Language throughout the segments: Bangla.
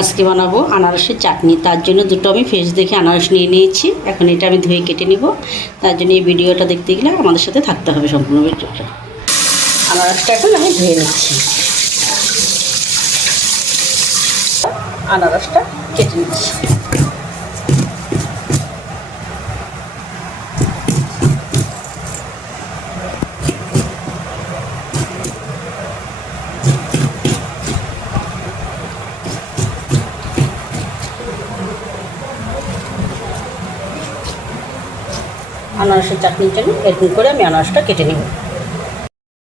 আজকে বানাবো আনারসের চাটনি। তার জন্য দুটো আমি ফ্রেশ দেখে আনারস নিয়ে নিয়েছি। এখন এটা আমি ধুয়ে কেটে নিব। তার জন্য এই ভিডিওটা দেখতে গেলে আমাদের সাথে থাকতে হবে সম্পূর্ণ ভিডিওটা। আনারসটা এখন আমি ধুয়ে নিচ্ছি, আনারসটা কেটে নিচ্ছি। আনারসের চাটনির জন্য এরকম করে আমি আনারসটা কেটে নেব।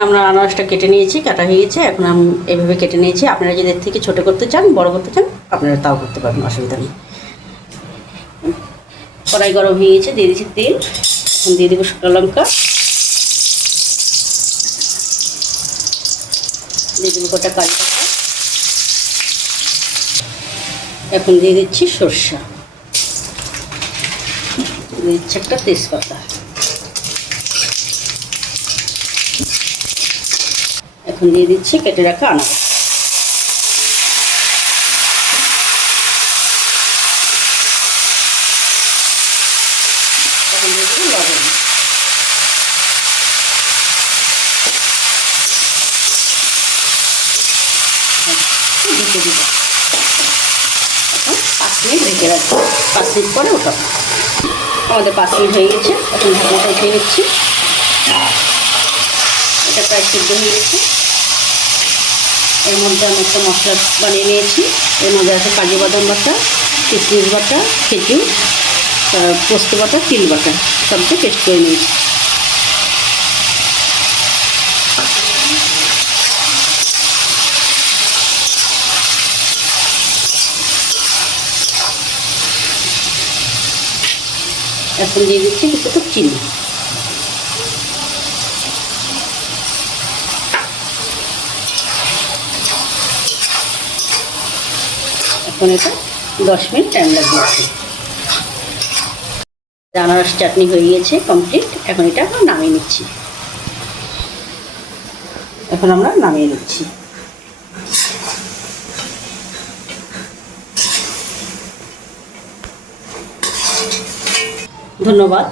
আমরা আনারসটা কেটে নিয়েছি, কাটা হয়ে গেছে। এখন আমি এভাবে কেটে নিয়েছি। আপনারা যদি এর থেকে ছোটো করতে চান, বড় করতে চান, আপনারা তাও করতে পারবেন, অসুবিধা নেই। কড়াই গরম হয়ে গেছে, দিয়ে দিচ্ছি তেল। এখন দিয়ে দেবো শুকনো লঙ্কা, দিয়ে দেবো গোটা কারি পাতা, এখন দিয়ে দিচ্ছি সরষা, দিয়ে দিচ্ছি একটা তেজপাতা। এখন দিয়ে দিচ্ছি কেটে রাখা আনারস। এখন দিয়ে দেবো লবণ, ঢেকে দিব। এখন 5 মিনিট ঢেকে রাখবো। 5 মিনিট পরে ওঠাবো। আমাদের 5 মিনিট হয়ে গেছে। এখন ঢাকনাটা উঠিয়ে নিচ্ছি। এটা প্রায় সিদ্ধ হয়ে গেছে। এর মধ্যে আমি একটা মশলা বানিয়ে নিয়েছি। এর মধ্যে আছে কাজু বাদাম বাটা, কিশমিশ বাটা, খেজুর, পোস্ত বাটা, তিল বাটা, সবটা পেস্ট করে নিয়েছি। এখন দিয়ে দিচ্ছি কিছুটা চিনি। এখন এটা 10 মিনিট টাইম লাগবে। আনারস চাটনি হয়ে গিয়েছে কমপ্লিট। এখন এটা আমরা নামিয়ে নিচ্ছি। ধন্যবাদ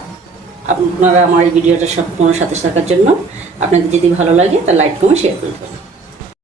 আপনারা আমার এই ভিডিওটা সম্পূর্ণ সাথে থাকার জন্য। আপনাদের যদি ভালো লাগে তা লাইক কমেন্ট শেয়ার করবেন।